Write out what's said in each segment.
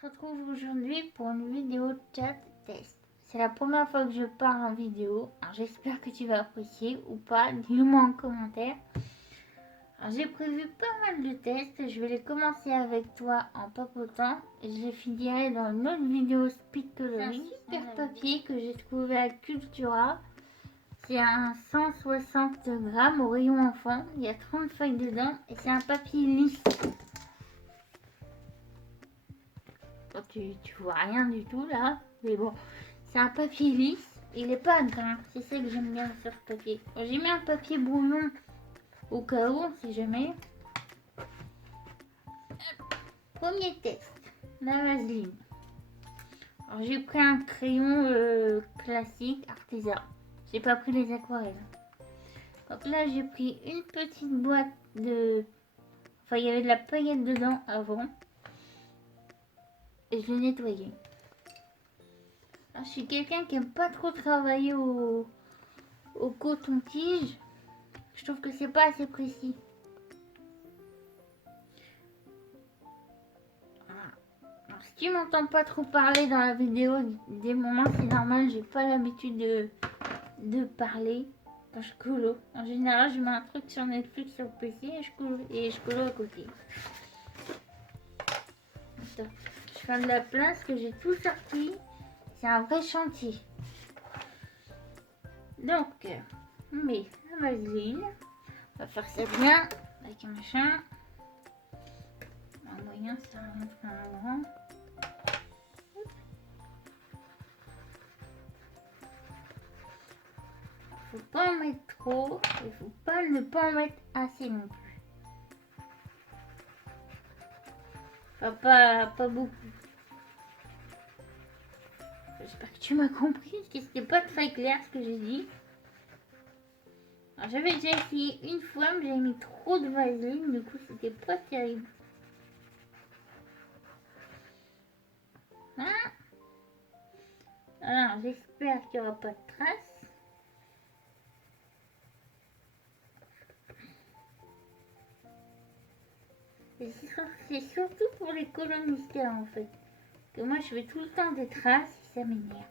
se retrouve aujourd'hui pour une vidéo chat test. C'est la première fois que je parle en vidéo, alors j'espère que tu vas apprécier ou pas, dis-le-moi en commentaire. Alors j'ai prévu pas mal de tests, je vais les commencer avec toi en papotant et je les finirai dans une autre vidéo speed coloring. C'est un super papier que j'ai trouvé à Cultura. C'est un 160 grammes au rayon enfant, il y a 30 feuilles dedans et c'est un papier lisse. Tu vois rien du tout là, mais bon, c'est un papier lisse, il est pas grain, c'est ça que j'aime bien sur ce papier. J'ai mis un papier brouillon au cas où, si jamais. Premier test, la vaseline. Alors j'ai pris un crayon classique artisan, j'ai pas pris les aquarelles. Donc là j'ai pris une petite boîte de... Enfin il y avait de la paillette dedans avant. Et je l'ai nettoyé. Alors, je suis quelqu'un qui aime pas trop travailler au coton-tige. Je trouve que c'est pas assez précis. Alors, si tu m'entends pas trop parler dans la vidéo, des moments c'est normal, j'ai pas l'habitude de parler quand je colo. En général, je mets un truc sur Netflix sur le PC et je colo à côté. Attends, je fais de la place que j'ai tout sorti. C'est un vrai chantier. Donc, on met la vaseline. On va faire ça bien avec un machin. Un moyen, ça rentre dans un grand. Faut pas en mettre trop. Il faut pas ne pas en mettre assez non plus. Enfin, pas beaucoup. J'espère que tu m'as compris, parce que c'était pas très clair ce que j'ai dit. J'avais déjà essayé une fois, mais j'avais mis trop de vaseline, du coup c'était pas terrible. Hein? Alors j'espère qu'il n'y aura pas de traces. C'est surtout pour les colonnes mystères en fait. Que moi je fais tout le temps des traces et ça m'énerve.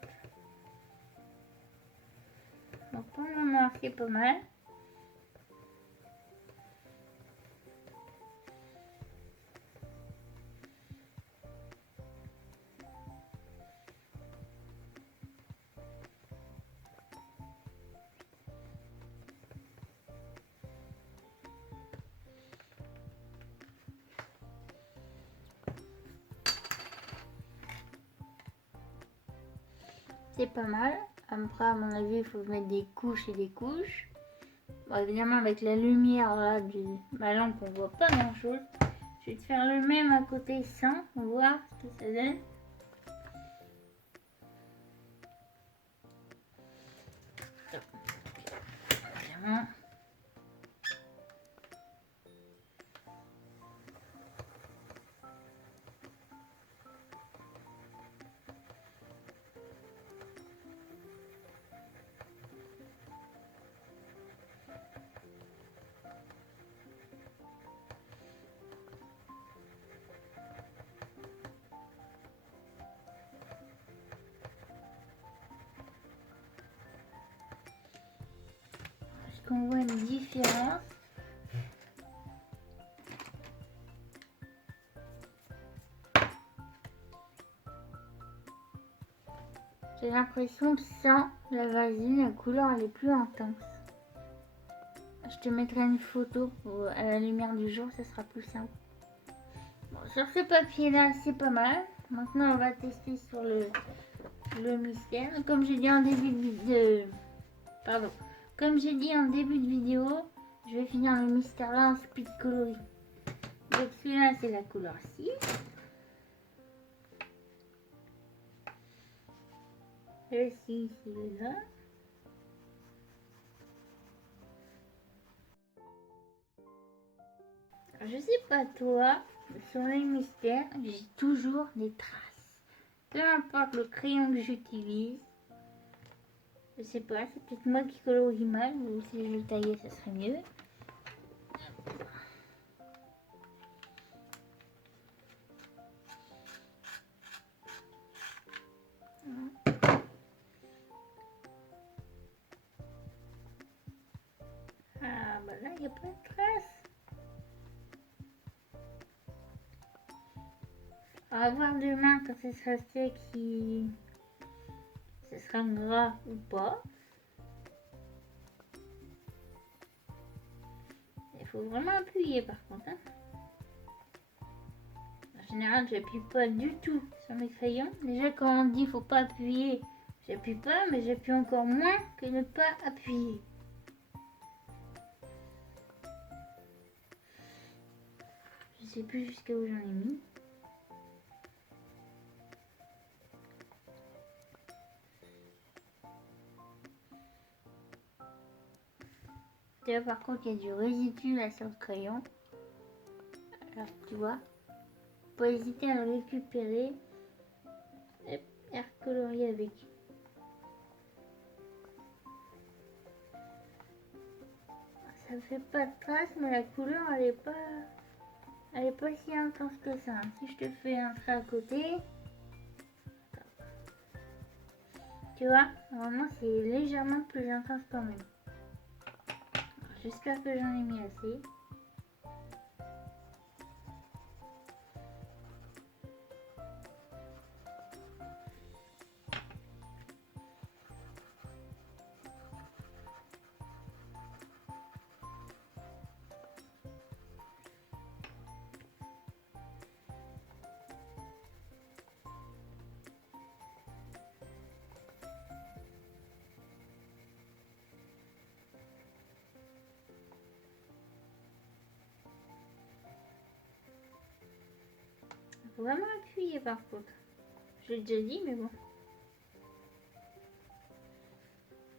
Donc pour le moment c'est pas mal. C'est pas mal. Après, à mon avis, il faut mettre des couches et des couches. Bon, évidemment, avec la lumière là, de ma lampe, on voit pas grand chose. Je vais te faire le même à côté sans, voir ce que ça donne. Évidemment. Est-ce qu'on voit une différence? J'ai l'impression que sans la vaseline, la couleur elle est plus intense. Je te mettrai une photo à la lumière du jour, ça sera plus simple. Bon, sur ce papier là, c'est pas mal. Maintenant, on va tester sur le mystère. Comme j'ai dit en début Comme j'ai dit en début de vidéo, je vais finir le mystère là en speed coloring. Donc celui-là, c'est la couleur 6. Le 6, c'est là. Je sais pas toi, sur les mystères, j'ai toujours des traces. Peu importe le crayon que j'utilise. Je sais pas, c'est peut-être moi qui colorie mal, ou si je le taillais, ça serait mieux. a pas de trace. On va voir demain quand ce sera sec si ce sera gras ou pas. Il faut vraiment appuyer par contre. Hein. En général, j'appuie pas du tout sur mes crayons. Déjà, quand on dit faut pas appuyer, j'appuie pas, mais j'appuie encore moins que ne pas appuyer. Je sais plus jusqu'à où j'en ai mis. Là, par contre, il y a du résidu là sur le crayon. Alors, tu vois, pas hésiter à le récupérer et à recolorier avec. Ça fait pas de traces, mais la couleur, elle est pas si intense que ça. Si je te fais un trait à côté, tu vois, normalement, c'est légèrement plus intense quand même. J'espère que j'en ai mis assez. Faut vraiment appuyer par contre. Je l'ai déjà dit, mais bon.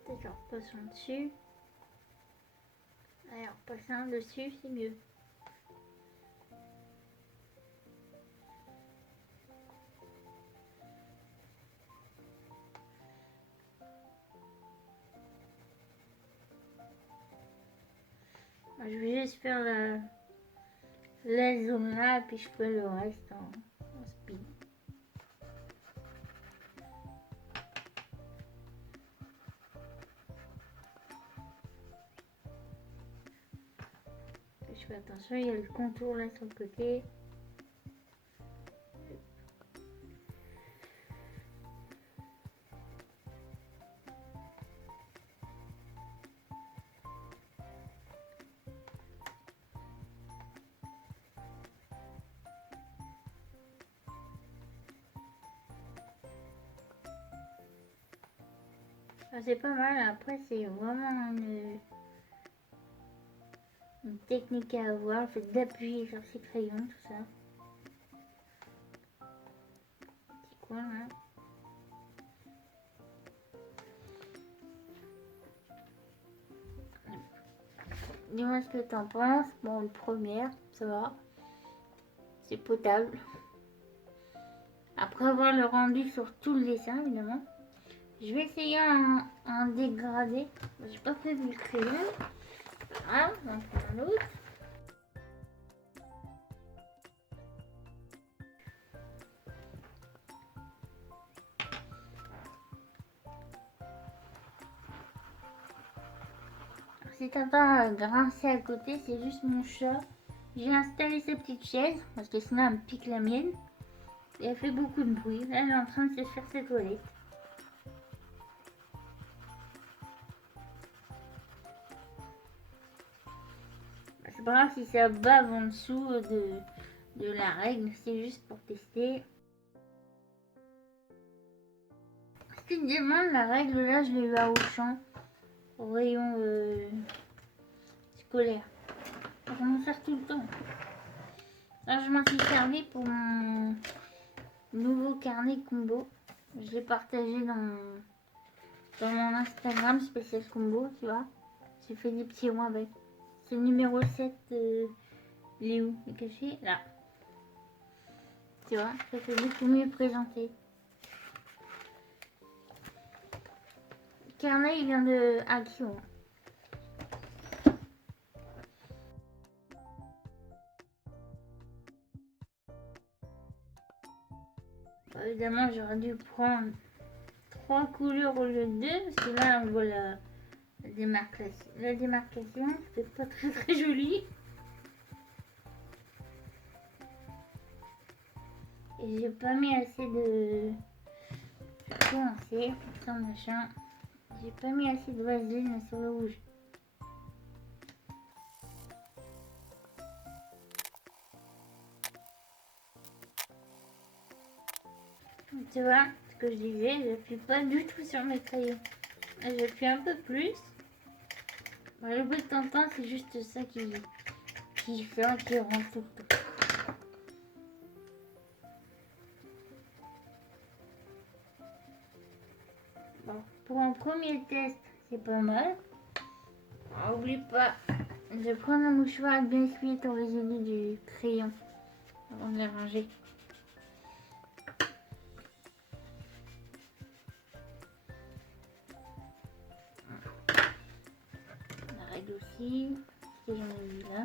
Peut-être en repassant dessus. Allez, en repassant dessus, c'est mieux. Moi, je vais juste faire la zone là, puis je fais le reste en speed. Je fais attention, il y a le contour là sur le côté. C'est pas mal, après c'est vraiment une technique à avoir, le fait d'appuyer sur ses crayons, tout ça. Petit coin là. Dis-moi ce que t'en penses. Bon, le premier, ça va. C'est potable. Après avoir le rendu sur tout le dessin, évidemment. Je vais essayer un dégradé. J'ai pas prévu le crayon. Ah, on va faire un autre. Si t'entends grincer à côté, c'est juste mon chat. J'ai installé sa petite chaise parce que sinon elle me pique la mienne. Et elle fait beaucoup de bruit. Là, elle est en train de se faire ses toilettes. C'est pas grave si ça bave en dessous de la règle, c'est juste pour tester. Si tu te demandes, la règle là, je l'ai eu à Auchan, au rayon scolaire. Je m'en sers tout le temps. Là, je m'en suis servi pour mon nouveau carnet combo. Je l'ai partagé dans mon Instagram spécial combo, tu vois. J'ai fait des petits ronds avec. C'est le numéro 7. Il est où? Il est caché? Là. Tu vois, ça fait beaucoup mieux présenté. Le carnet, il vient de Action. Évidemment, j'aurais dû prendre 3 couleurs au lieu de 2, parce que là, on voit la démarcation. La démarcation, c'est pas très très joli. Et j'ai pas mis assez de... Commencer, sans machin. J'ai pas mis assez de vaseline sur le rouge. Tu vois, ce que je disais, j'appuie pas du tout sur mes crayons. J'appuie un peu plus. Bon, le bruit que t'entends, c'est juste ça qui fait, qui rentre tout le temps. Bon, pour un premier test, c'est pas mal. Alors, oublie pas de prendre un mouchoir bien essuyer ton résidu du crayon avant de le ranger. La règle aussi, que j'en ai vu là.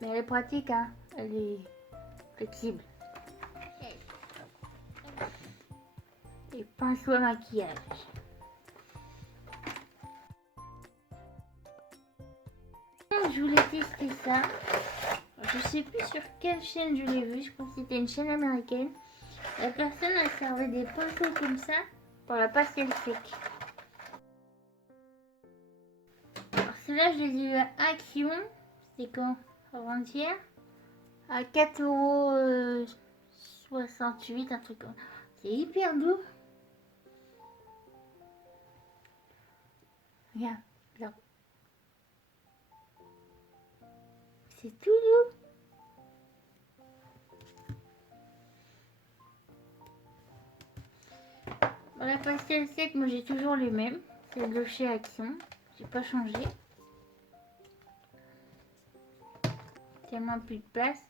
Mais elle est pratique, hein. Elle est flexible. Et pinceau à maquillage. Je voulais tester ça. Je sais plus sur quelle chaîne je l'ai vu. Je crois que c'était une chaîne américaine. La personne elle servait des pinceaux comme ça pour la pastel sec. Alors ceux-là je les ai eu à Action. C'était quand? Avant-hier. À 4,68 €, un truc comme ça. C'est hyper doux. Regarde, là. C'est tout doux. Bon, la pastel sec, moi j'ai toujours les mêmes. C'est de chez Action. J'ai pas changé. Tellement plus de place.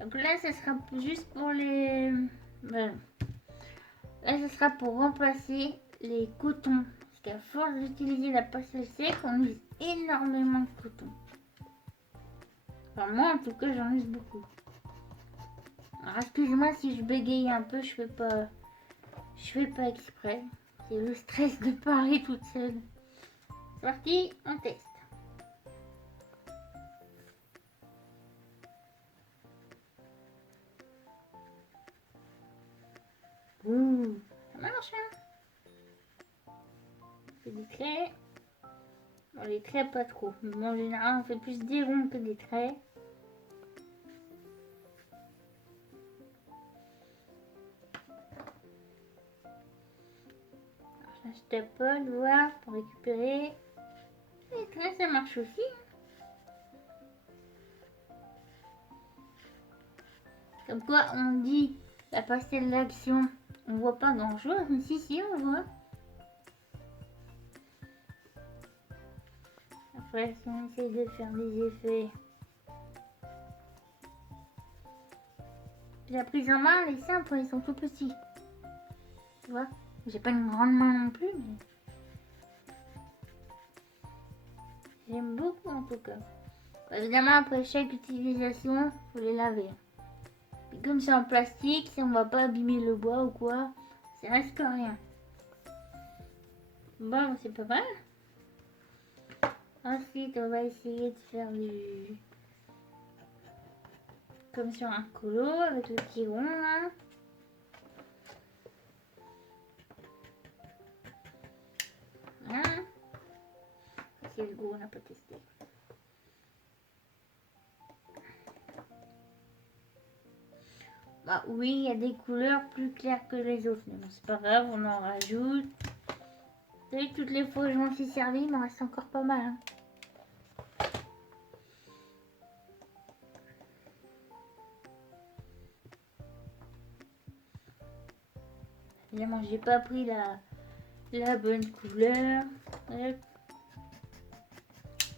Donc là, ça sera juste pour les... Voilà. Là, ce sera pour remplacer les cotons. Parce qu'à force d'utiliser la pastel sec, on use énormément de coton. Enfin, moi, en tout cas, j'en use beaucoup. Alors, excuse-moi si je bégaye un peu, je fais pas exprès. C'est le stress de parler toute seule. C'est parti, on teste. Ouh, ça marche, hein? C'est des traits. Bon, les traits, pas trop. Mais en général, on fait plus des ronds que des traits. Alors, je tapote, voir, pour récupérer. Les traits, ça marche aussi. Comme quoi, on dit la pastel d'Action, on voit pas grand chose, mais si, on voit. Après, si on essaye de faire des effets. La prise en main, elle est simple, ils sont tout petits. Tu vois, j'ai pas une grande main non plus, mais j'aime beaucoup en tout cas. Évidemment, après chaque utilisation, faut les laver. Et comme c'est en plastique, si on va pas abîmer le bois ou quoi, ça reste rien. Bon, c'est pas mal. Ensuite, on va essayer de faire du... comme sur un colo, avec le petit rond là. Voilà. C'est le goût, on n'a pas testé. Bah oui, il y a des couleurs plus claires que les autres, mais bon, c'est pas grave, on en rajoute. Vous savez, toutes les fois que je m'en suis servi, il m'en reste encore pas mal. Hein. Évidemment, j'ai pas pris la bonne couleur. Hop.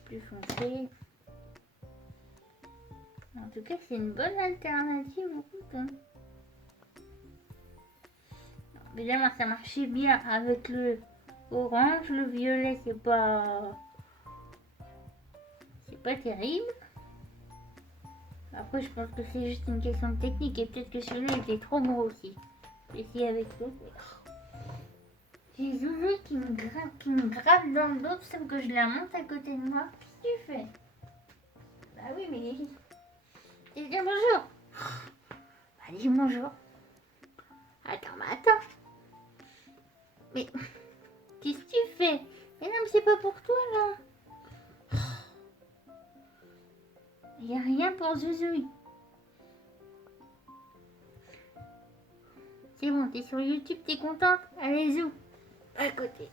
Plus foncé. En tout cas, c'est une bonne alternative au coton. Évidemment, ça marchait bien avec le orange. Le violet, c'est pas terrible. Après, je pense que c'est juste une question de technique et peut-être que celui-là était trop gros aussi. Ici avec l'autre. J'ai Zouzou qui me grave dans le dos, sauf que je la monte à côté de moi. Qu'est-ce que tu fais? Bah oui, mais... Et dis bonjour. Bah dis bonjour. Attends, mais attends. Mais... Qu'est-ce que tu fais? Mais non, mais c'est pas pour toi, là. Il n'y a rien pour Zouzou. C'est bon, t'es sur YouTube, t'es contente? Allez, Zou. À côté.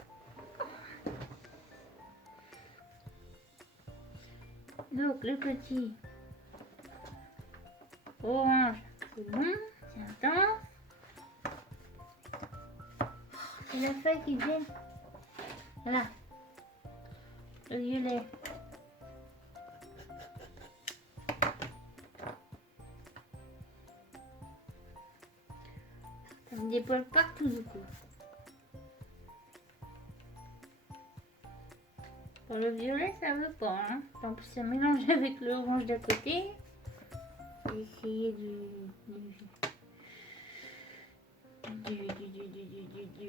Donc, le petit orange, c'est bon, c'est intense. C'est la feuille qui vient. Voilà. Le violet. Ça me dépoile partout du coup. Pour le violet, ça veut pas. Hein. En plus, ça mélange avec le orange d'à côté. Je vais essayer du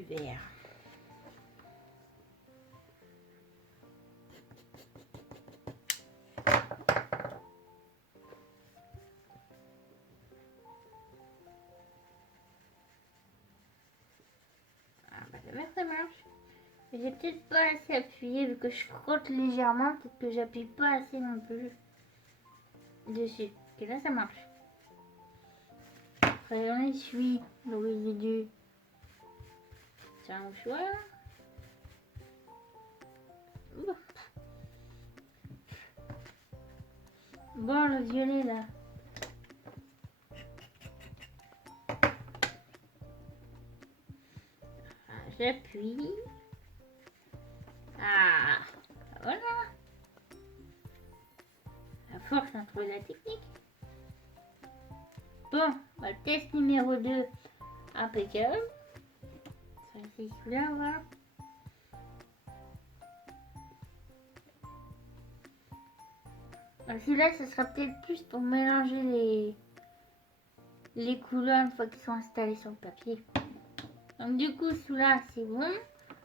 vert. Ah bah le vert ça marche. J'ai peut-être pas assez appuyé vu que je frotte légèrement. Peut-être que j'appuie pas assez non plus dessus. Ok, là ça marche. Après on essuie le résidu. C'est un mouchoir. Bon, le violet là. J'appuie. Ah, voilà. À force, on trouve la technique. Bon, bah, test numéro 2. Impeccable. Ça, c'est celui-là, voilà. Celui-là, ce sera peut-être plus pour mélanger les couleurs une fois qu'ils sont installés sur le papier. Donc du coup, celui-là, c'est bon.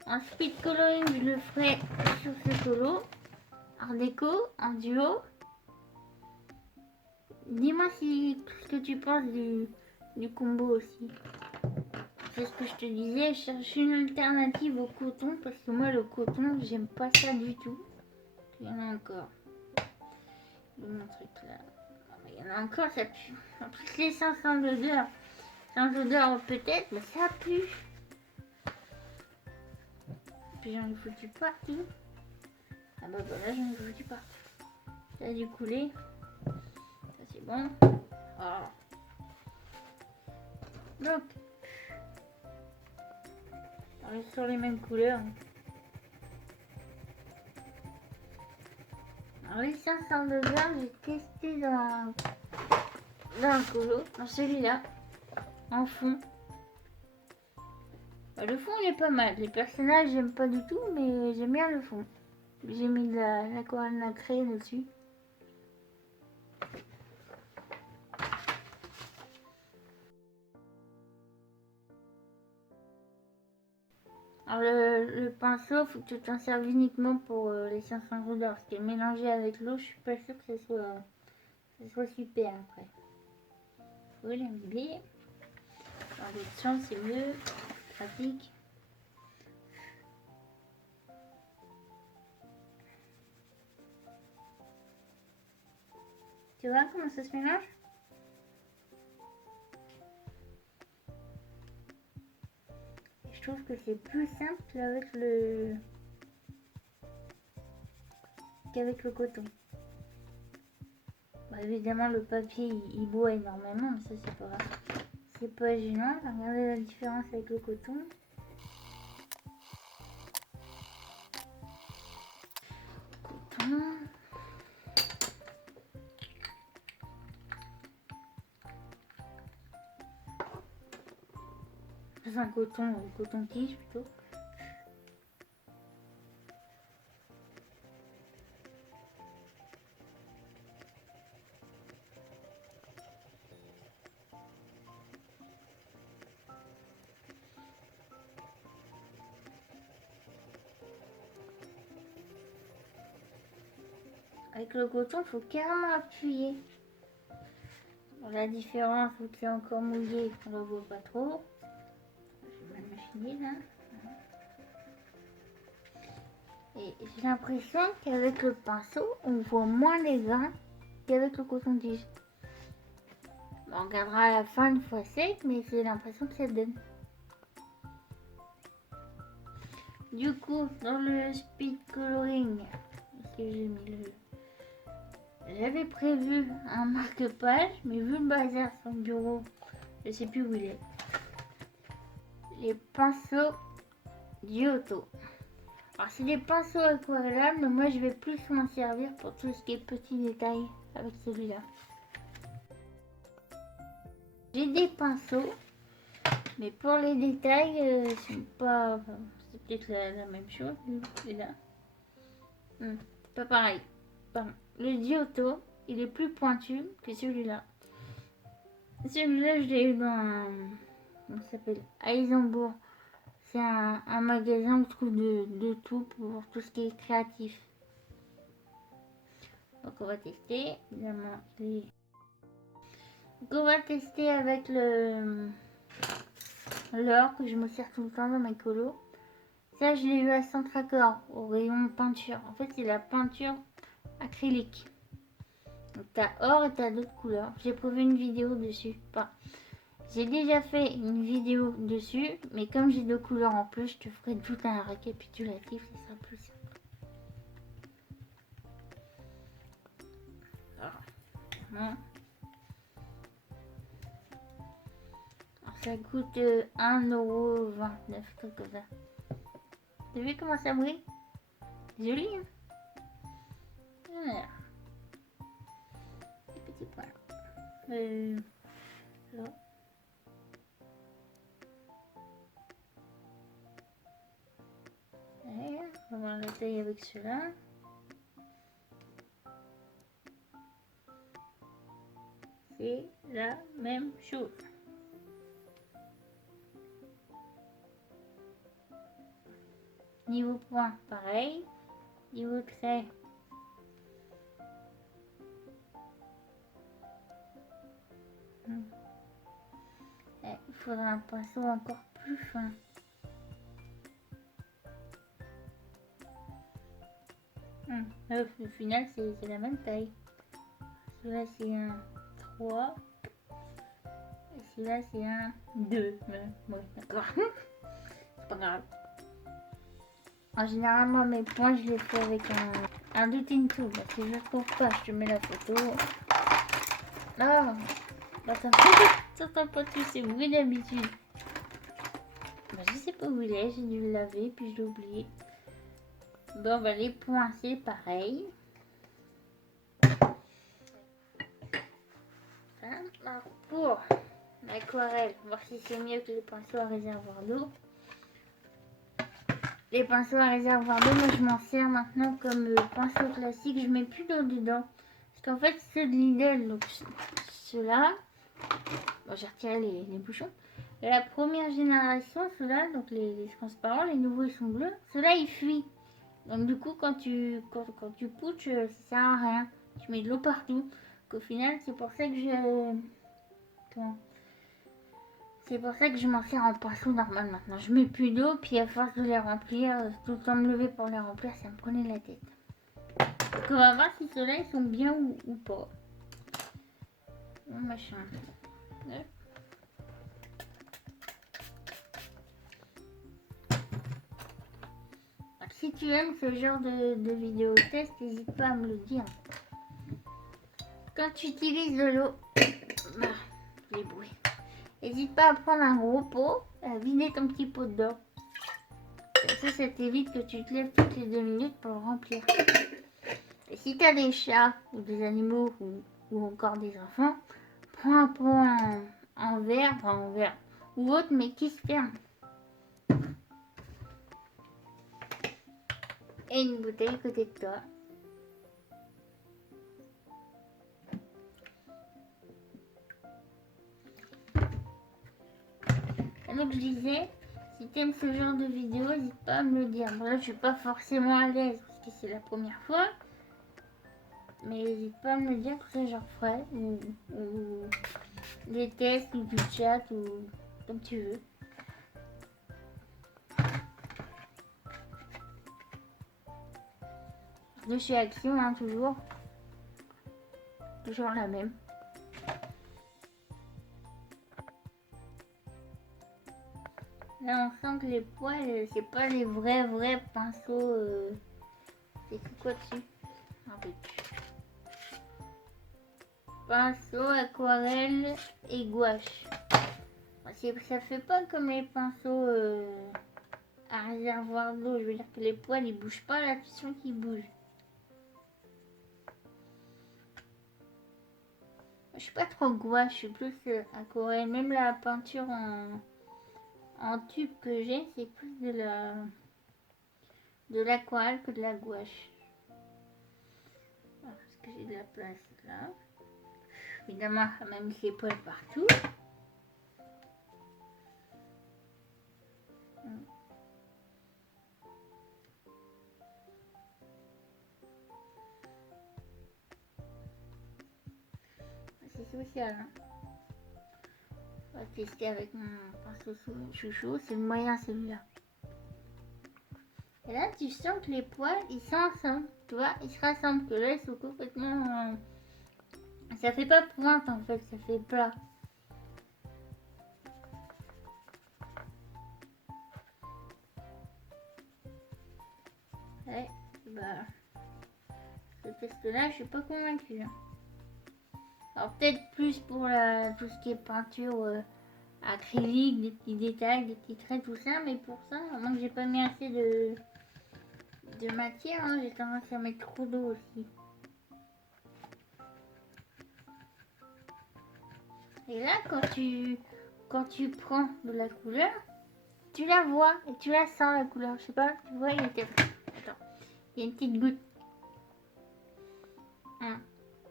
En speed coloring, je le ferai sur ce colo. Art déco, en duo. Dis-moi ce que tu penses du combo aussi. C'est ce que je te disais, je cherche une alternative au coton parce que moi le coton, j'aime pas ça du tout. Il y en a encore. Mon truc là. Il y en a encore, ça pue. En plus les sans odeur. Sans odeur peut-être, mais ça pue. Puis j'en ai foutu partout. Ah bah voilà, j'en ai foutu partout. Ça a dû couler. Ça c'est bon. Oh. Donc, on est sur les mêmes couleurs. Alors les 500 odeurs, j'ai testé dans le colo, dans celui-là, en fond. Le fond il est pas mal. Les personnages j'aime pas du tout, mais j'aime bien le fond. J'ai mis de l'aquarelle nacrée dessus. Alors le pinceau, faut que tu t'en serves uniquement pour les 500 odeurs. Parce que mélangé avec l'eau, je suis pas sûre que ce soit super après. Faut l'imbiber. Dans l'autre sens c'est mieux, pratique. Tu vois comment ça se mélange? Je trouve que c'est plus simple qu'avec le coton. Bah, évidemment le papier il boit énormément, mais ça c'est pas grave. C'est pas gênant. Regardez la différence avec le coton. Coton. C'est un coton-tige plutôt. Avec le coton, il faut carrément appuyer. Bon, la différence, où c'est encore mouillé, on ne le voit pas trop. Je vais même finir là. Et j'ai l'impression qu'avec le pinceau, on voit moins les grains qu'avec le coton-tige. On regardera à la fin une fois sec, mais c'est l'impression que ça donne. Du coup, dans le speed coloring, parce que j'ai mis le... J'avais prévu un marque-page, mais vu le bazar 5 €, je sais plus où il est. Les pinceaux Giotto. Alors c'est des pinceaux aquarellables, mais moi je vais plus m'en servir pour tout ce qui est petits détails avec celui-là. J'ai des pinceaux, mais pour les détails, c'est pas... c'est peut-être la même chose, celui-là. Pas pareil. Pardon. Le Giotto, il est plus pointu que celui-là. Celui-là, je l'ai eu dans... comment ça s'appelle, à Isenbourg. C'est un magasin où je trouve de tout pour tout ce qui est créatif. Donc on va tester, évidemment. Donc on va tester avec l'or que je me sers tout le temps dans mes colos. Ça, je l'ai eu à Centracor, au rayon peinture. En fait, c'est la peinture acrylique. Donc t'as or et t'as d'autres couleurs. J'ai prévu une vidéo dessus. Enfin, j'ai déjà fait une vidéo dessus, mais comme j'ai deux couleurs en plus, je te ferai tout un récapitulatif, ça sera plus simple. Alors, ça coûte 1,29 €, truc comme ça. T'as vu comment ça brille? Joli, hein? Voilà. Les petits points. Là. Ouais, on va voir la taille avec ceux-là. C'est la même chose. Niveau point, pareil. Niveau trait. Il faudra un pinceau encore plus fin. Au final, c'est la même taille. Celui-là, c'est un 3. Et celui-là, c'est un 2. Ouais, d'accord. C'est pas grave. En général, moi, mes points, je les fais avec un Doutine Tool. Parce que je trouve pas, je te mets la photo. Non, bah, t'entends pas tous ces bruits d'habitude. Bah, je sais pas où il est, j'ai dû le laver, puis je l'ai oublié. Bon, bah, les points, c'est pareil. Alors, pour l'aquarelle, voir si c'est mieux que les pinceaux à réservoir d'eau. Les pinceaux à réservoir d'eau, moi je m'en sers maintenant comme pinceau classique. Je mets plus d'eau dedans. Parce qu'en fait, ceux de Lidl, donc ceux-là, bon, j'ai retiré les bouchons. Et la première génération, ceux-là, donc les transparents, les nouveaux ils sont bleus. Ceux-là ils fuient. Donc du coup, quand tu pouches, ça sert à rien. Tu mets de l'eau partout. Donc, au final, c'est pour ça que c'est pour ça que je m'en sers en pinceau normal maintenant. Je mets plus d'eau, puis à force de les remplir, tout le temps me lever pour les remplir, ça me prenait la tête. Donc on va voir si ceux-là ils sont bien ou pas. Bon, machin. Ouais. Donc, si tu aimes ce genre de vidéo test, n'hésite pas à me le dire. Quand tu utilises de l'eau, bah, les bruits. N'hésite pas à prendre un gros pot, à vider ton petit pot dedans. Ça t'évite que tu te lèves toutes les 2 minutes pour le remplir. Et si tu as des chats ou des animaux ou encore des enfants, prends un pot en verre, enfin en verre ou autre, mais qui se ferme. Et une bouteille à côté de toi. Donc je disais, si tu aimes ce genre de vidéo, n'hésite pas à me le dire. Bon, là, je suis pas forcément à l'aise parce que c'est la première fois. Mais n'hésite pas à me le dire, que ça j'en ferai. Ou des tests ou du chat ou comme tu veux. De chez Action, hein, toujours. Toujours la même. Là, on sent que les poils, c'est pas les vrais pinceaux. C'est quoi dessus? Un peu. Pinceau, aquarelle et gouache. Ça fait pas comme les pinceaux à réservoir d'eau. Je veux dire que les poils, ils bougent pas, là, tu sens qu'ils bougent. Je suis pas trop gouache, je suis plus aquarelle. Même la peinture en tube que j'ai, c'est plus de l'aquarelle que de la gouache. Alors, parce que j'ai de la place là. Évidemment, on a mis ses poils partout. C'est social. Hein. On va tester avec mon pinceau chouchou. C'est le moyen celui-là. Et là, tu sens que les poils, ils s'ensemble. Tu vois, ils se rassemblent. Que là, ils sont complètement... Ça fait pas pointe en fait, ça fait plat. Ouais, bah... Ce test-là, je suis pas convaincue. Hein. Alors peut-être plus pour tout ce qui est peinture acrylique, des petits détails, des petits traits, tout ça. Mais pour ça, à moins que j'ai pas mis assez de matière, hein, j'ai tendance à mettre trop d'eau aussi. Et là, quand tu prends de la couleur, tu la vois et tu la sens la couleur. Je sais pas, tu vois, il y a une petite goutte. Hein,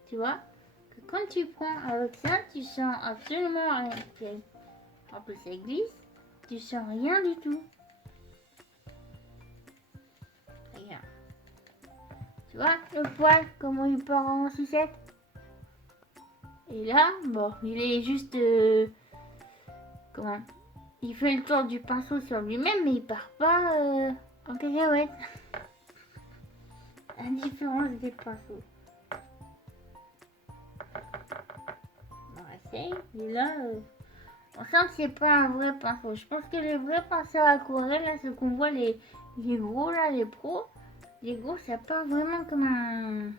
tu vois que quand tu prends avec ça, tu sens absolument rien. En plus, ça glisse, tu sens rien du tout. Regarde. Tu vois le poil, comment il part en sucette. Et là, bon, il est juste... comment? Il fait le tour du pinceau sur lui-même, mais il part pas en cacahuète. La différence des pinceaux. On essaye. Et là, on sent que c'est pas un vrai pinceau. Je pense que les vrais pinceaux aquarelles, là, ce qu'on voit, les gros, là, les pros, les gros, ça part vraiment comme un...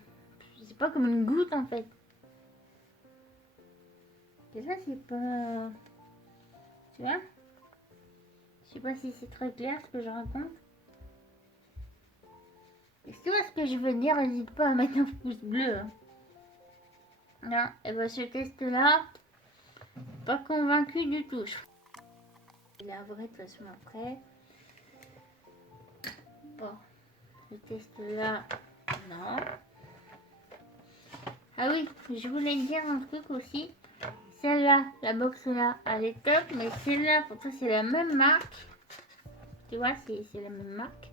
C'est pas comme une goutte, en fait. Et là, c'est pas... Tu vois? Je sais pas si c'est très clair ce que je raconte. Et si tu vois ce que je veux dire, n'hésite pas à mettre un pouce bleu. Hein. Non, et ben ce test-là, pas convaincu du tout. Il est vrai de toute façon après. Bon, ce test-là, non. Ah oui, je voulais dire un truc aussi. Celle-là, la box là, elle est top, mais celle-là, pour toi, c'est la même marque. Tu vois, c'est la même marque.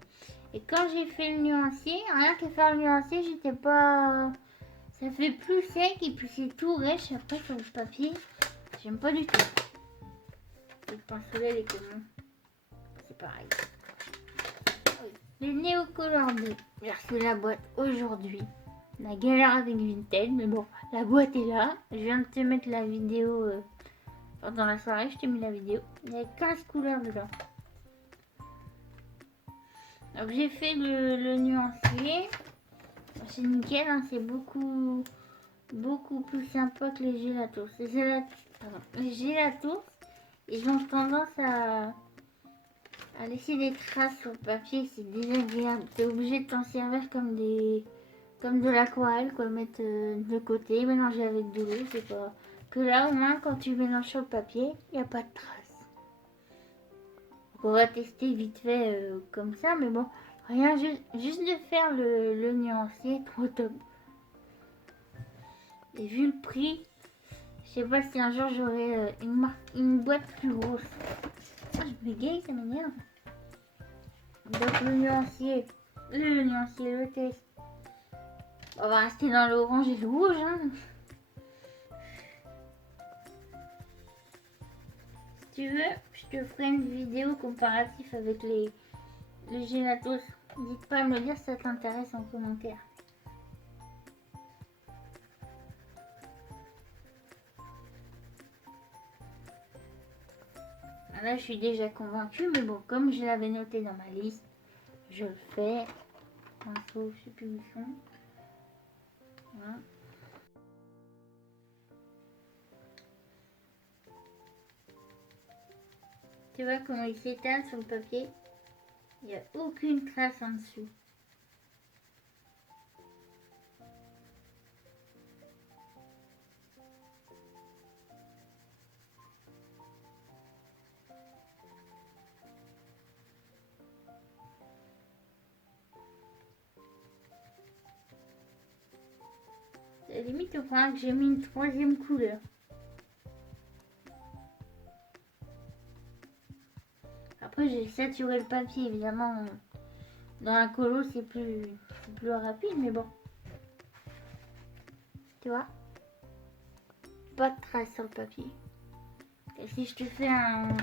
Et quand j'ai fait le nuancier, rien que faire le nuancier, j'étais pas... Ça fait plus sec et puis c'est tout rêche après sur le papier. J'aime pas du tout. Le pinceau-là, il est comment? C'est pareil. Oui. Le Neocolor 2. J'ai reçu la boîte aujourd'hui. La galère avec Vinted, mais bon, la boîte est là. Je viens de te mettre la vidéo dans la soirée, je t'ai mis la vidéo. Il y a 15 couleurs dedans. Donc j'ai fait le nuancier. C'est nickel, hein, c'est beaucoup plus sympa que les Gelatos. Les Gelatos, ils ont tendance à laisser des traces sur le papier, c'est désagréable. Tu es obligé de t'en servir comme de l'aquarelle, quoi, mettre de côté, mélanger avec de l'eau, c'est pas... Que là, au moins, quand tu mélanges sur le papier, il n'y a pas de traces. On va tester vite fait comme ça, mais bon, rien, juste de faire le nuancier, trop top. Et vu le prix, je sais pas si un jour j'aurai une boîte plus grosse. Ah, je bégaye, ça m'énerve. Donc le nuancier, le test. On va rester dans l'orange et le rouge. Hein. Si tu veux, je te ferai une vidéo comparative avec le gelatos. N'hésite pas à me le dire si ça t'intéresse en commentaire. Là, je suis déjà convaincue, mais bon, comme je l'avais noté dans ma liste, je le fais. Pinceau, je sais plus où ils sont. Voilà. Tu vois comment il s'étale sur le papier? Il n'y a aucune trace en dessous. À la limite, on croira que j'ai mis une troisième couleur. Après, j'ai saturé le papier, évidemment. Dans la colo, c'est plus rapide, mais bon. Tu vois? Pas de traces sur le papier. Et si je te fais un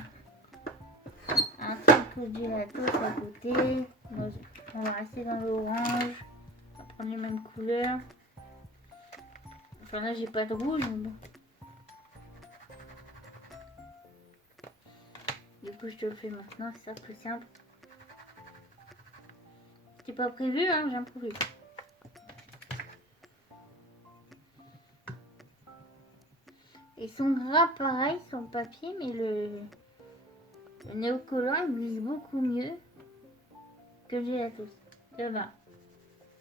truc au gelato à côté, on va rester dans l'orange. On va prendre les mêmes couleurs. Enfin là, j'ai pas de rouge, mais bon. Du coup, je te le fais maintenant, c'est ça plus simple. C'était pas prévu, hein, j'improvise. Ils sont gras pareil sur le papier, mais le néocollant il glisse beaucoup mieux que le gelatos. Là,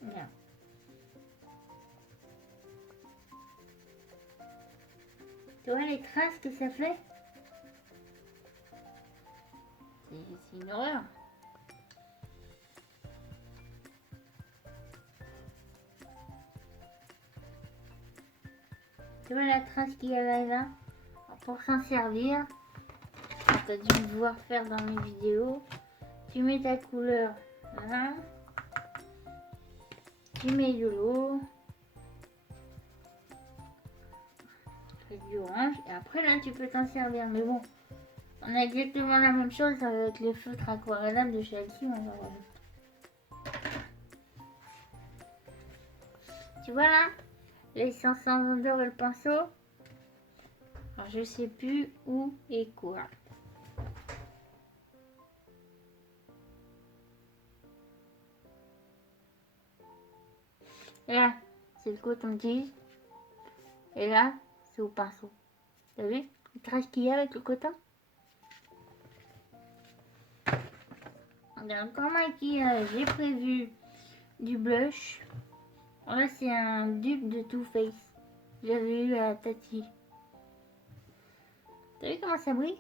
regarde. Tu vois les traces que ça fait? C'est une horreur. Tu vois la trace qu'il y a là? Pour s'en servir, tu as dû me voir faire dans mes vidéos. Tu mets ta couleur là. Tu mets de l'eau. Du orange. Et après là, tu peux t'en servir. Mais bon, on a exactement la même chose avec les feutres aquarellables de chez Alki. Tu vois là, les 500 vendeurs et le pinceau. Alors je sais plus où et quoi. Et là, c'est le coton-tige. Et là, c'est au pinceau. T'as vu le trace qu'il y a avec le coton? Dans le maquillage, j'ai prévu du blush. Là, c'est un dupe de Too Faced. J'avais eu à Tati. T'as vu comment ça brille?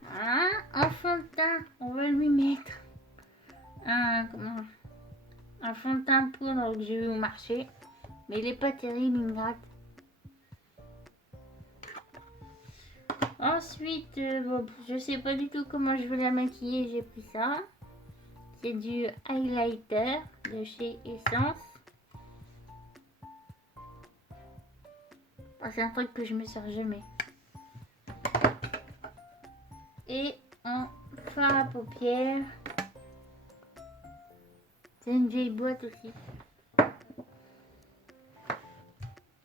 Voilà. En fond de teint, on va lui mettre un fond de teint poudre que j'ai eu au marché. Mais il est pas terrible, il me gratte. Ensuite, bon, je sais pas du tout comment je vais la maquiller, j'ai pris ça. C'est du highlighter de chez Essence. Oh, c'est un truc que je me sers jamais. Et en fard à paupières, c'est une vieille boîte aussi.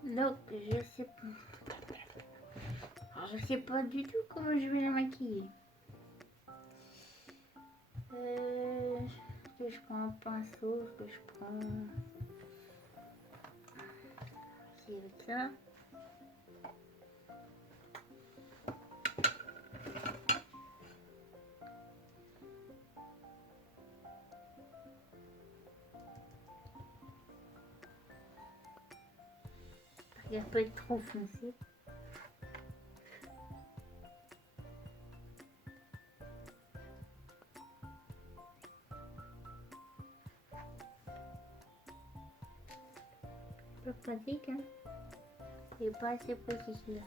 Donc, je sais pas. Alors, je sais pas du tout comment je vais la maquiller. Est-ce que je prends un pinceau? Est-ce que je prends... C'est avec ça. Il va pas être trop foncé. Pas pratique, hein. Il est pas assez précis celui-là.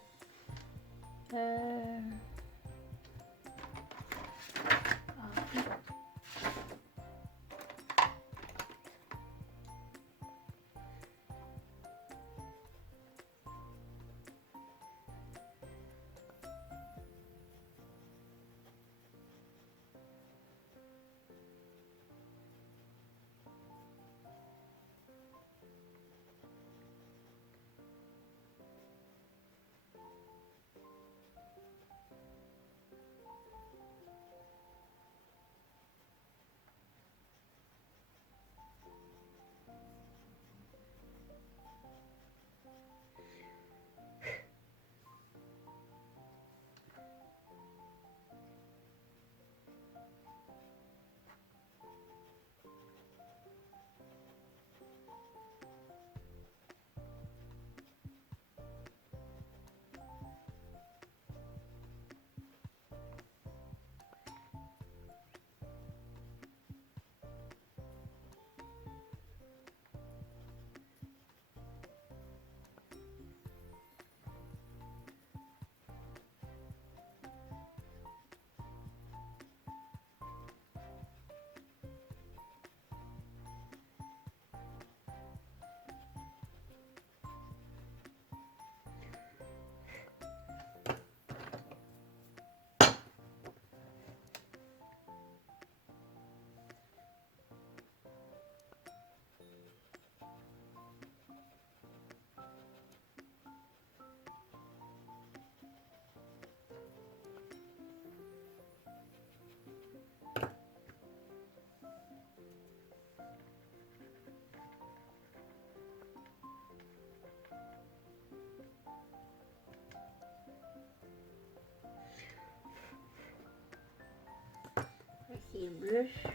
et blush.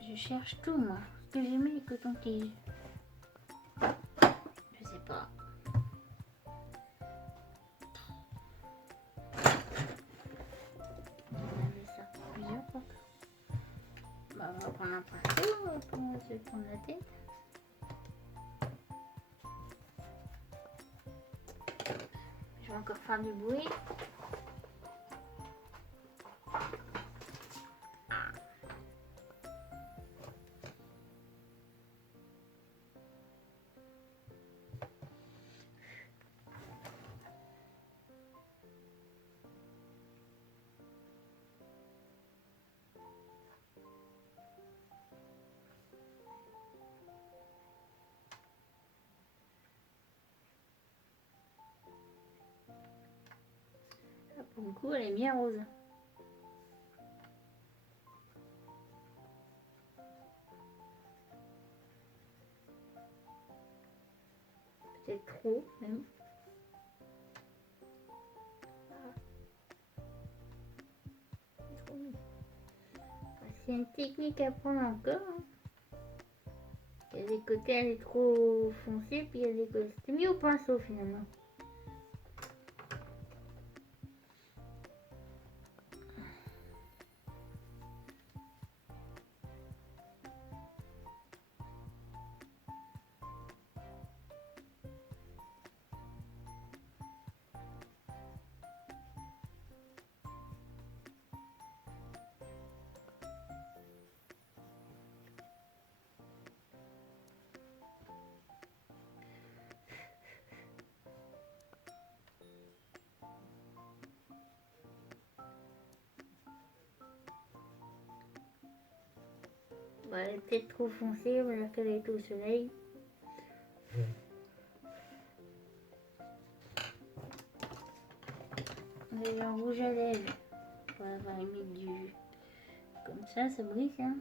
Je cherche tout moi. Est-ce que j'ai mis les cotons-tiges? Je sais pas. On avait ça plusieurs fois. Bah, on va prendre un pinceau, on va se prendre la tête. Je vais encore faire du bruit. Pour le coup, elle est bien rose. Peut-être trop, même. C'est une technique à prendre encore. Hein. Il y a des côtés, elle est trop foncée, puis il y a des côtés. C'est mieux au pinceau finalement. Bon, elle est peut-être trop foncée, on va dire qu'elle est au soleil. Et un rouge à lèvres. On va mettre du... Comme ça brille, hein.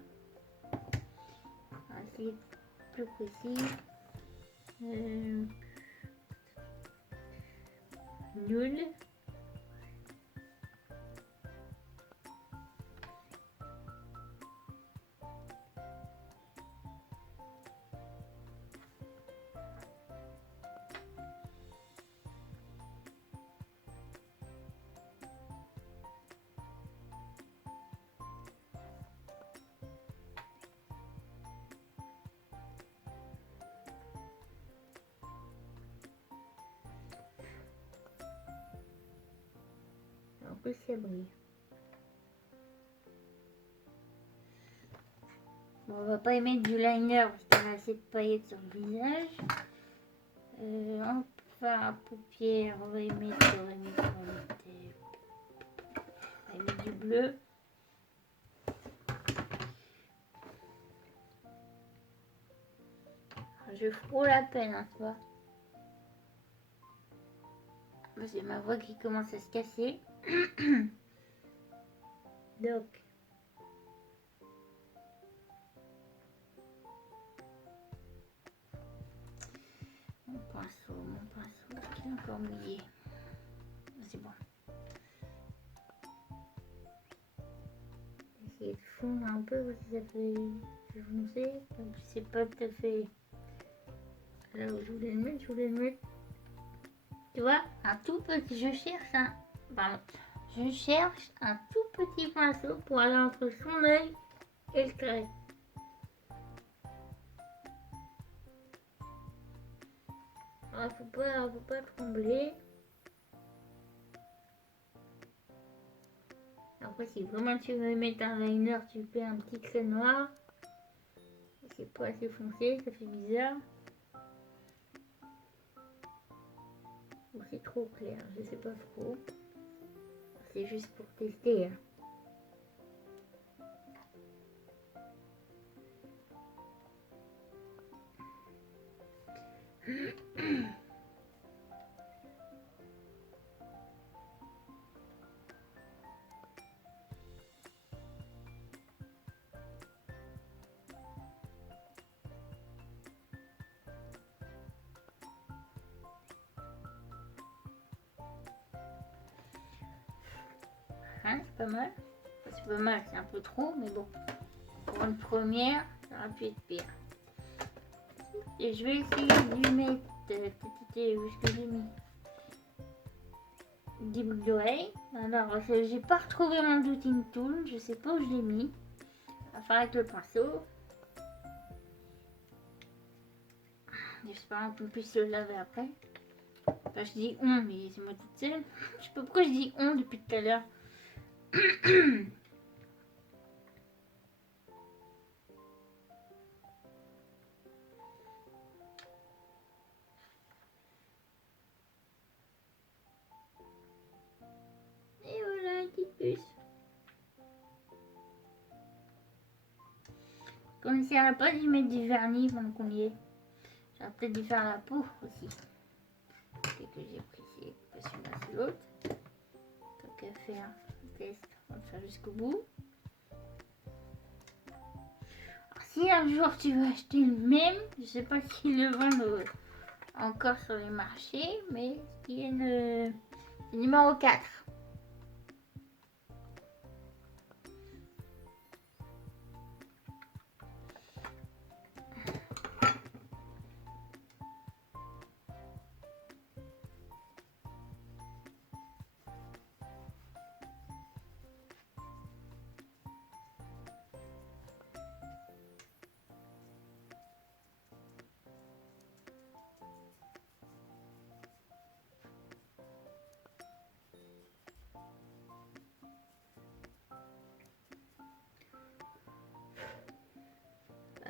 Ainsi, plus précis. Nul. En plus, ça brille. Bon, on va pas y mettre du liner parce qu'il y a assez de paillettes sur le visage. Enfin, paupières, on va y mettre, on va y mettre du bleu. Je frôle la peine, hein, tu vois. C'est ma voix qui commence à se casser. Donc, mon pinceau qui est encore mouillé. C'est bon. Essayer de fondre un peu parce que ça fait foncer. Donc, c'est pas tout à fait là où je voulais le mettre. Je voulais le mettre. Tu vois, un tout petit. Je cherche un tout petit pinceau pour aller entre son œil et le trait. Alors, faut pas trembler. Après, si vraiment tu veux mettre un liner, tu fais un petit trait noir. C'est pas assez foncé, ça fait bizarre. Ou c'est trop clair, je sais pas trop. C'est juste pour tester. Hein. Hein, c'est pas mal. Enfin, c'est pas mal, c'est un peu trop, mais bon. Pour une première, ça aurait pu être pire. Et je vais essayer de lui mettre... où est-ce que j'ai mis des boucles d'oreilles. Alors, j'ai pas retrouvé mon douting tool. Je sais pas où je l'ai mis. On va faire avec le pinceau. J'espère qu'on puisse le laver après. Enfin, je dis on, mais c'est moi toute seule. Je sais pas pourquoi je dis on depuis tout à l'heure. Et voilà, une petite puce. Comme si elle n'a pas dû mettre du vernis pendant qu'on y est. J'aurais peut-être dû faire la peau aussi. C'est que j'ai pris, c'est pas celui-là, c'est l'autre. Tant qu'à faire le test, on va le faire jusqu'au bout. Alors, si un jour tu veux acheter le même, je sais pas s'ils le vendent encore sur les marchés, mais il y a le numéro 4.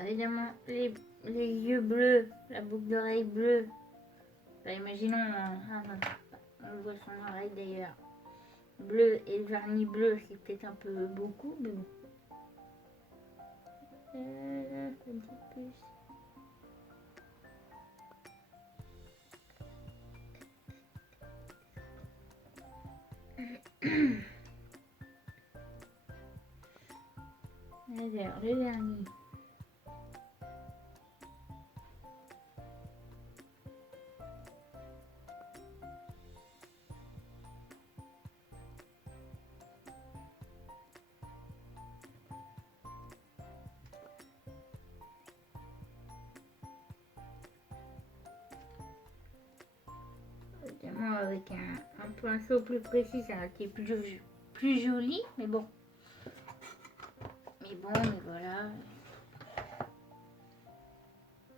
Évidemment, les yeux bleus, la boucle d'oreille bleue. Enfin, imaginons, on voit son oreille d'ailleurs. Bleu et le vernis bleu, c'est peut-être un peu beaucoup, mais bon. Une petite puce. Alors, le vernis. Évidemment, avec un pinceau plus précis, ça aurait été plus joli, mais bon. Mais voilà.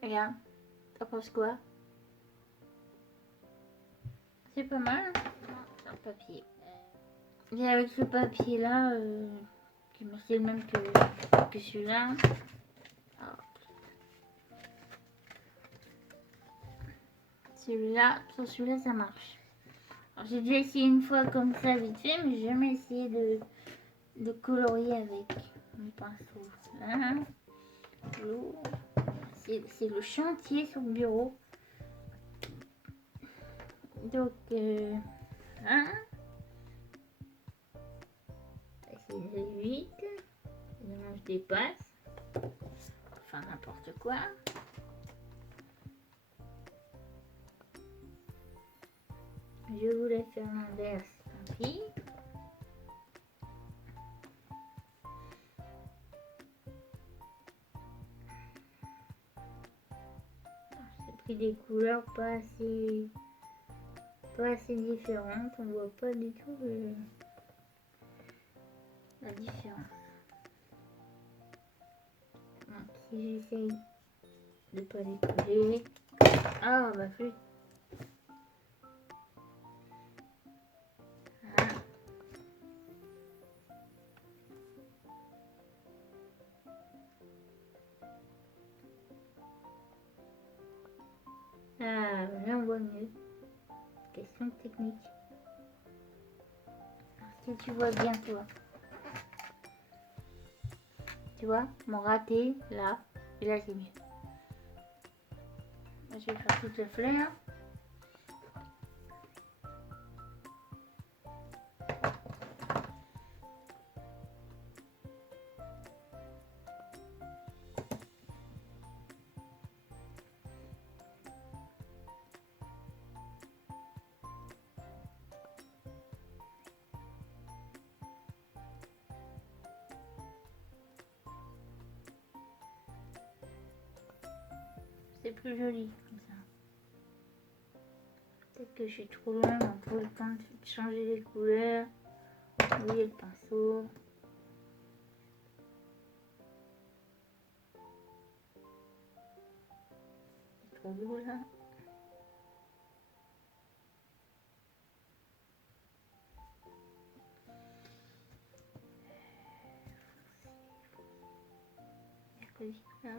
Regarde, t'en penses quoi? C'est pas mal, c'est un papier. Et avec ce papier là, c'est le même que celui-là. Sur celui-là ça marche. J'ai déjà essayé une fois comme ça vite fait, mais j'ai jamais essayé de colorier avec mon pinceau. Là, c'est le chantier sur le bureau. Donc, là, c'est une 8. Évidemment, je dépasse. Enfin, n'importe quoi. Je voulais faire l'inverse, tant pis. J'ai pris des couleurs pas assez différentes. On voit pas du tout la différence. Donc, si j'essaye de pas les coller. Ah, bah plus. Ah, là on voit mieux. Question technique. Si tu vois bien toi. Tu vois, mon raté, là, et là c'est mieux. Là, je vais faire toute la fleur. c'est plus joli comme ça. Peut-être que je suis trop loin, on trouve le temps de changer les couleurs. Oui, le pinceau. C'est trop beau là. Mercredi là.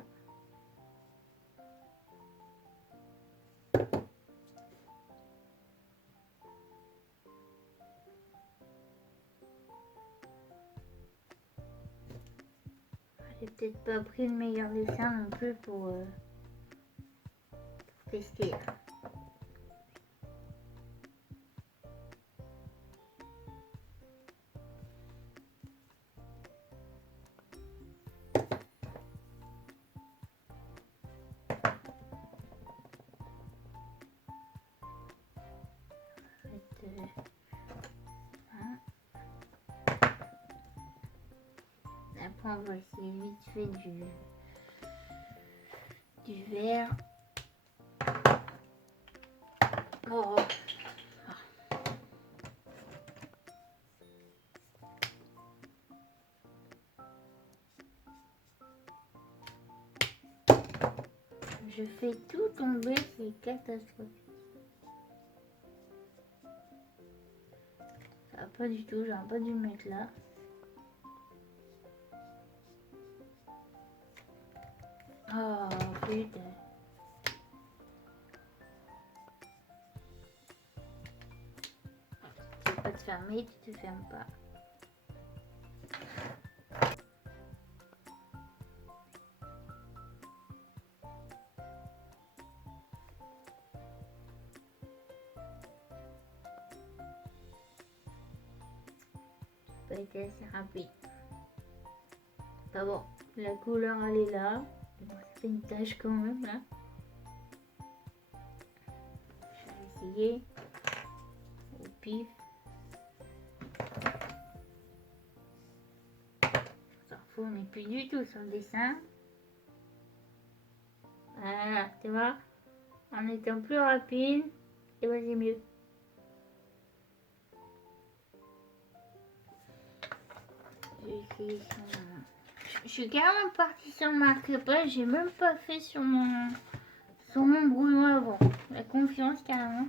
J'ai peut-être pas pris le meilleur dessin non plus pour tester. Après on va essayer vite fait du vert. Oh. Je fais tout tomber, c'est catastrophique. Ça va pas du tout, j'aurais pas dû le mettre là. Oh putain. Tu veux pas te fermer, tu te fermes pas. Ça a été assez rapide. Pas bon, la couleur elle est là. Bon, ça fait une tache quand même là. Je vais essayer au pif. On s'en fout, on n'est plus du tout sur le dessin. Voilà, tu vois, en étant plus rapide, et ben c'est mieux. Je suis carrément partie sur le marque-page, j'ai même pas fait sur mon brouillon avant. La confiance carrément.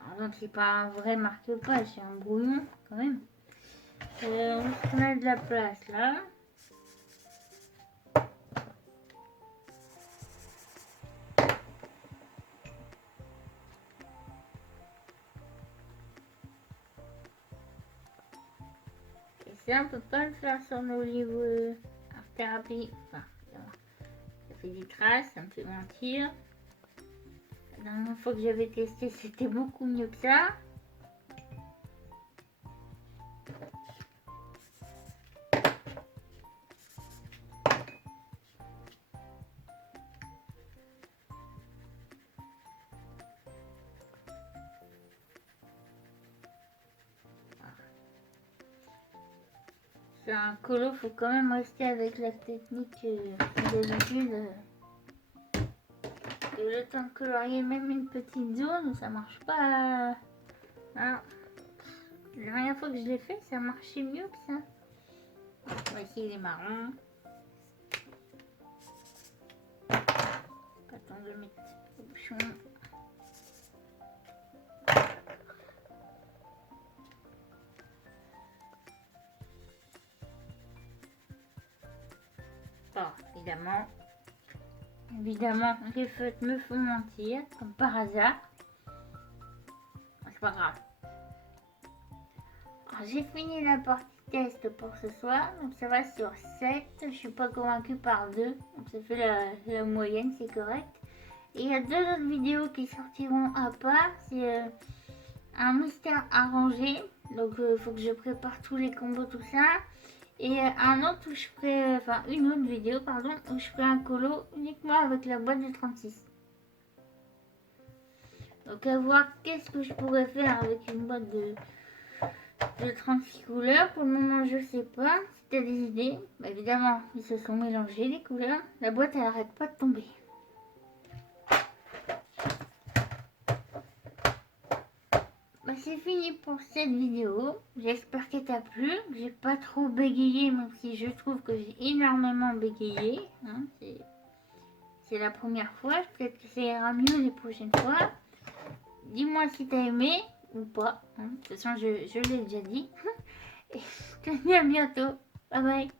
Alors, donc c'est pas un vrai marque-page, c'est un brouillon quand même. On va se mettre de la place là. Et ça on peut pas le faire sur nos livres art thérapie. Enfin, ça fait des traces, ça me fait mentir. La dernière fois que j'avais testé, c'était beaucoup mieux que ça. Sur un colo, faut quand même rester avec la technique d'habitude. Le temps de colorier même une petite zone, ça marche pas. Alors, la dernière fois que je l'ai fait, ça marchait mieux que ça. Voici les marrons. Pas temps de mettre option. Oh, évidemment, les feutres me font mentir, comme par hasard. C'est pas grave. J'ai fini la partie test pour ce soir, donc ça va sur 7. Je suis pas convaincue par 2, donc ça fait la moyenne, c'est correct. Et il y a 2 autres vidéos qui sortiront à part. C'est un mystère arrangé, donc il faut que je prépare tous les combos, tout ça. Et un autre où je ferai, enfin une autre vidéo, pardon, où je ferai un colo uniquement avec la boîte de 36. Donc à voir qu'est-ce que je pourrais faire avec une boîte de 36 couleurs. Pour le moment je sais pas. tu as des idées, bah, évidemment, ils se sont mélangés les couleurs. La boîte, elle arrête pas de tomber. Bah, c'est fini pour cette vidéo. J'espère qu'elle t'a plu. J'ai pas trop bégayé, même si je trouve que j'ai énormément bégayé. Hein, c'est la première fois. Peut-être que ça ira mieux les prochaines fois. Dis-moi si t'as aimé ou pas. Hein. De toute façon, je l'ai déjà dit. Et je te dis à bientôt. Bye bye.